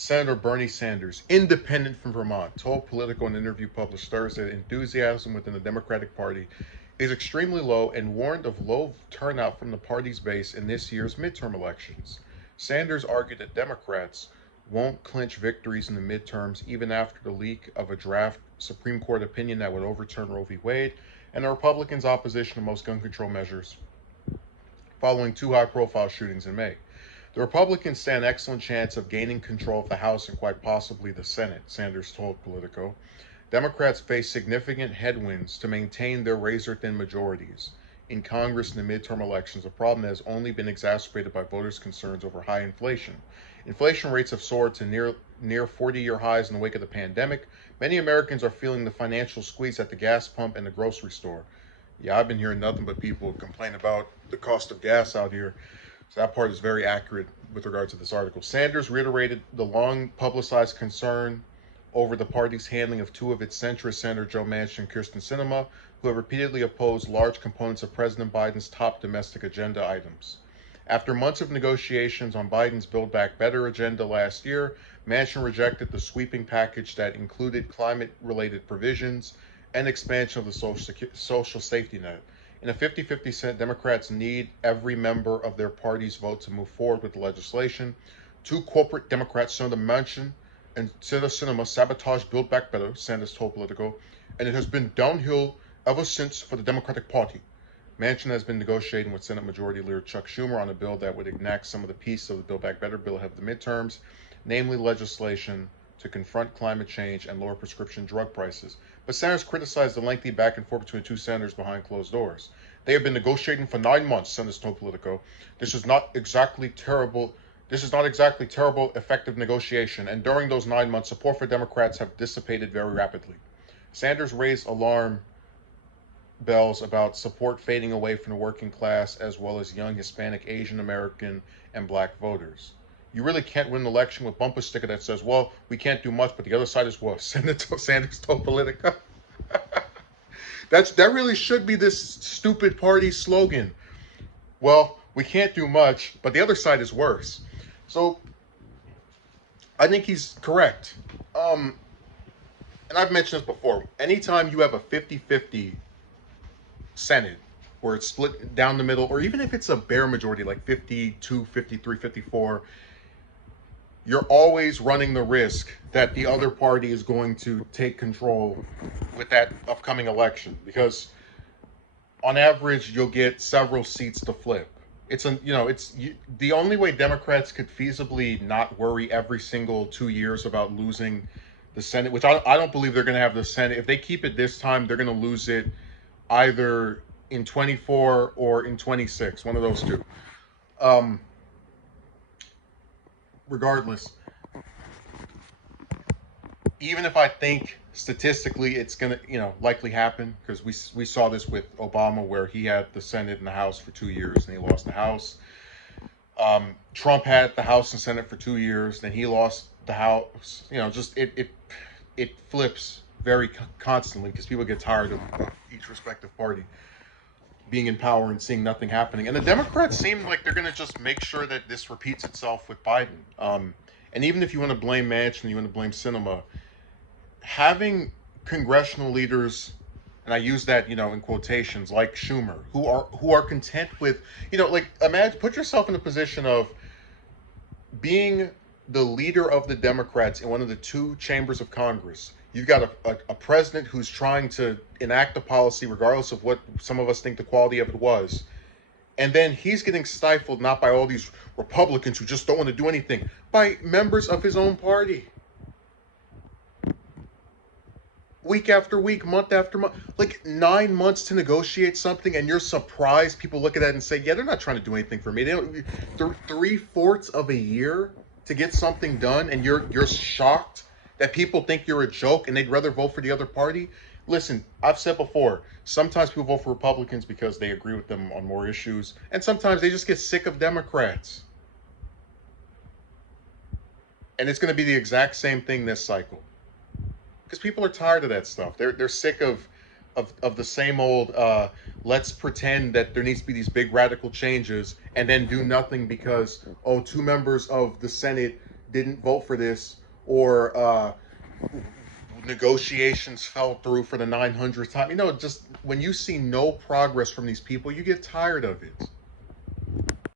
Senator Bernie Sanders, independent from Vermont, told Politico in an interview published Thursday that enthusiasm within the Democratic Party is extremely low and warned of low turnout from the party's base in this year's midterm elections. Sanders argued that Democrats won't clinch victories in the midterms even after the leak of a draft Supreme Court opinion that would overturn Roe v. Wade and the Republicans' opposition to most gun control measures following two high profile shootings in May. The Republicans stand an excellent chance of gaining control of the House and quite possibly the Senate, Sanders told Politico. Democrats face significant headwinds to maintain their razor-thin majorities in Congress in the midterm elections, a problem that has only been exacerbated by voters' concerns over high inflation. Inflation rates have soared to near 40-year highs in the wake of the pandemic. Many Americans are feeling the financial squeeze at the gas pump and the grocery store. Yeah, I've been hearing nothing but people complain about the cost of gas out here. So that part is very accurate with regard to this article. Sanders reiterated the long publicized concern over the party's handling of two of its centrist Senator Joe Manchin and Kirsten Sinema, who have repeatedly opposed large components of President Biden's top domestic agenda items. After months of negotiations on Biden's Build Back Better agenda last year, Manchin rejected the sweeping package that included climate-related provisions and expansion of the social safety net. In a 50-50 Senate, Democrats need every member of their party's vote to move forward with the legislation. Two corporate Democrats, Senator Manchin and Senator Sinema, sabotaged Build Back Better, Sanders told Politico, and it has been downhill ever since for the Democratic Party. Manchin has been negotiating with Senate Majority Leader Chuck Schumer on a bill that would enact some of the pieces of the Build Back Better bill ahead of the midterms, namely legislation to confront climate change and lower prescription drug prices. But senators criticized the lengthy back and forth between two senators behind closed doors. They have been negotiating for 9 months, Senators told Politico. This is not exactly terrible, effective negotiation, and during those 9 months, support for Democrats have dissipated very rapidly. Sanders raised alarm bells about support fading away from the working class as well as young Hispanic, Asian American, and black voters. You really can't win an election with bumper sticker that says, well, we can't do much, but the other side is worse. Senator Sanders told Politico. That really should be this stupid party slogan. Well, we can't do much, but the other side is worse. So I think he's correct. And I've mentioned this before. Anytime you have a 50-50 Senate where it's split down the middle, or even if it's a bare majority like 52, 53, 54, you're always running the risk that the other party is going to take control with that upcoming election, because on average you'll get several seats to flip. The only way Democrats could feasibly not worry every single 2 years about losing the Senate, which I don't believe they're going to have the Senate. If they keep it this time, they're going to lose it either in 24 or in 26, one of those two. Regardless, even if I think statistically it's going to, likely happen, because we saw this with Obama where he had the Senate and the House for 2 years and he lost the House. Trump had the House and Senate for 2 years, then he lost the House. It flips very constantly because people get tired of each respective party being in power and seeing nothing happening. And the Democrats seem like they're going to just make sure that this repeats itself with Biden. And even if you want to blame Manchin and you want to blame Sinema, having congressional leaders, and I use that, in quotations, like Schumer, who are content with, imagine, put yourself in the position of being the leader of the Democrats in one of the two chambers of Congress. You've got a president who's trying to enact a policy regardless of what some of us think the quality of it was. And then he's getting stifled not by all these Republicans who just don't want to do anything, by members of his own party. Week after week, month after month, like 9 months to negotiate something, and you're surprised people look at that and say, yeah, they're not trying to do anything for me. They don't, 3/4 of a year to get something done, and you're shocked that people think you're a joke and they'd rather vote for the other party. Listen, I've said before, sometimes people vote for Republicans because they agree with them on more issues, and sometimes they just get sick of Democrats. And it's going to be the exact same thing this cycle, because people are tired of that stuff. They're sick of the same old let's pretend that there needs to be these big radical changes and then do nothing because two members of the Senate didn't vote for this, or negotiations fell through for the 900th time. You know, just when you see no progress from these people, you get tired of it.